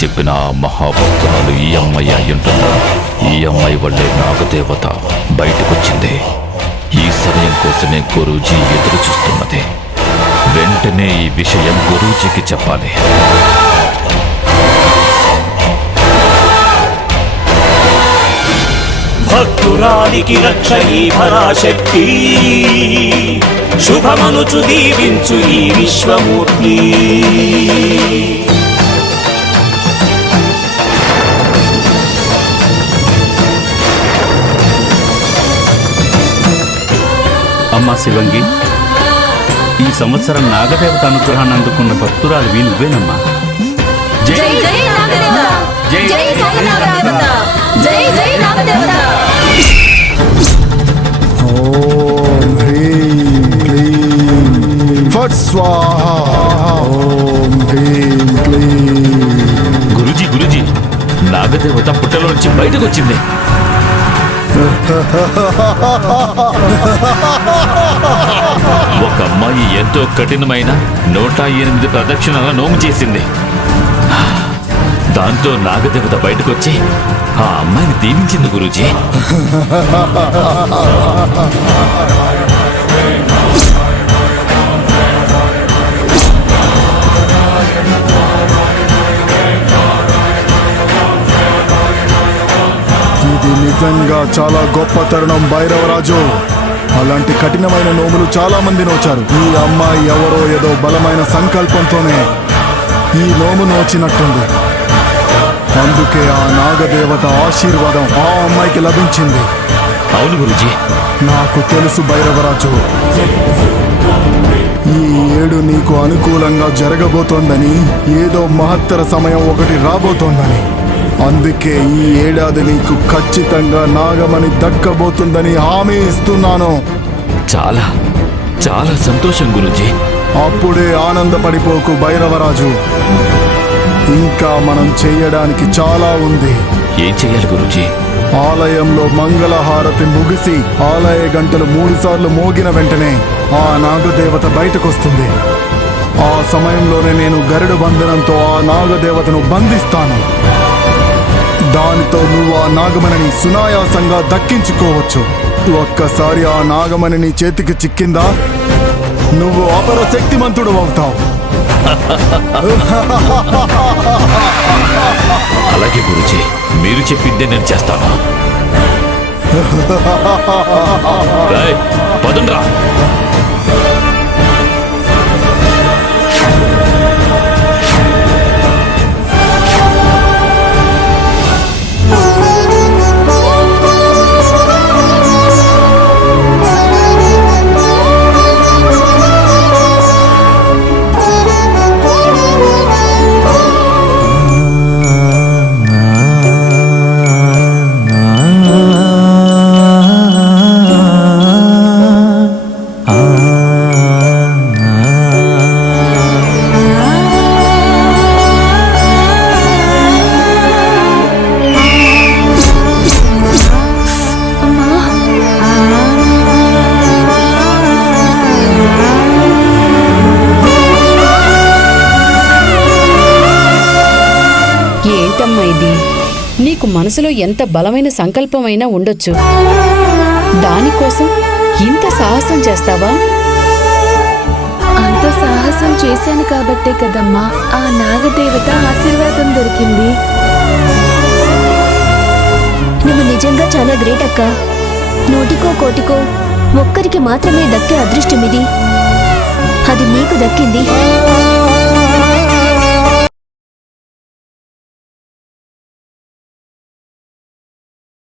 చెప్పిన ఆ మహాభక్తురాలు ఈ అమ్మాయి అయ్యుంటుందా? ఈ అమ్మాయి వల్లే నాగదేవత బయటకొచ్చింది. ఈ సమయం కోసమే గురూజీ ఎదురు చూస్తున్నది. వెంటనే ఈ విషయం గురూజీకి చెప్పాలి. భక్తురాలికి రక్ష ఈ పరాశక్తి, శుభమనుచు దీవించు ఈ విశ్వమూర్తి. అమ్మా శివంగి, ఈ సంవత్సరం నాగదేవత అనుగ్రహాన్ని అందుకున్న భక్తురాలివి నువ్వేనమ్మా. జై జై నాగదేవత, జై జై నాగదేవత, జై జై నాగదేవత. ఓం హ్రీం క్లీం ఫట్ స్వాహా. ఓం హ్రీం క్లీం. గురూజీ, నాగదేవత పుట్టలోంచి బయటకొచ్చింది. ఒక అమ్మాయి ఎంతో కఠినమైన 108 ప్రదక్షిణల నోము చేసింది. దాంతో నాగదేవత బయటకొచ్చి ఆ అమ్మాయిని దీవించింది గురూజీ. ఇది నిజంగా చాలా గొప్ప తరుణం భైరవరాజు. అలాంటి కఠినమైన నోములు చాలా మంది నోచారు. ఈ అమ్మాయి ఎవరో ఏదో బలమైన సంకల్పంతోనే ఈ నోము నోచినట్టుంది. అందుకే ఆ నాగదేవత ఆశీర్వాదం ఆ అమ్మాయికి లభించింది. అవును గురూజీ, నాకు తెలుసు భైరవరాజు, ఈ ఏడు నీకు అనుకూలంగా జరగబోతోందని, ఏదో మహత్తర సమయం ఒకటి రాబోతోందని. అందుకే ఈ ఏడాది నీకు ఖచ్చితంగా నాగమణి దక్కబోతుందని హామీ ఇస్తున్నాను. చాలా చాలా సంతోషం గురూజీ. అప్పుడే ఆనందపడిపోకు భైరవరాజు, ఇంకా మనం చెయ్యడానికి చాలా ఉంది. ఏం చెయ్యాలి గురూజీ? ఆలయంలో మంగళహారతి ముగిసి ఆలయ గంటలు 3 సార్లు మోగిన వెంటనే ఆ నాగదేవత బయటకొస్తుంది. ఆ సమయంలోనే నేను గరుడ బంధనంతో ఆ నాగదేవతను బంధిస్తాను. దానితో నువ్వు ఆ నాగమణిని సునాయాసంగా దక్కించుకోవచ్చు. ఒక్కసారి ఆ నాగమణి నీ చేతికి చిక్కిందా, నువ్వు అపర శక్తిమంతుడు అవుతావు. అలాగే గురూజీ, మీరు చెప్పిందే నేను చేస్తాను. పదండ్రా. నీకు మనసులో ఎంత బలమైన సంకల్పమైనా ఉండొచ్చు, దానికోసం ఇంత సాహసం చేస్తావా? అంత సాహసం చేశాను కాబట్టే కదమ్మా ఆ నాగదేవత ఆశీర్వాదం దొరికింది. నువ్వు నిజంగా చాలా గ్రేట్ అక్క. నూటికో కోటికో ఒక్కరికి మాత్రమే దక్కే అదృష్టం ఇది. అది నీకు దక్కింది.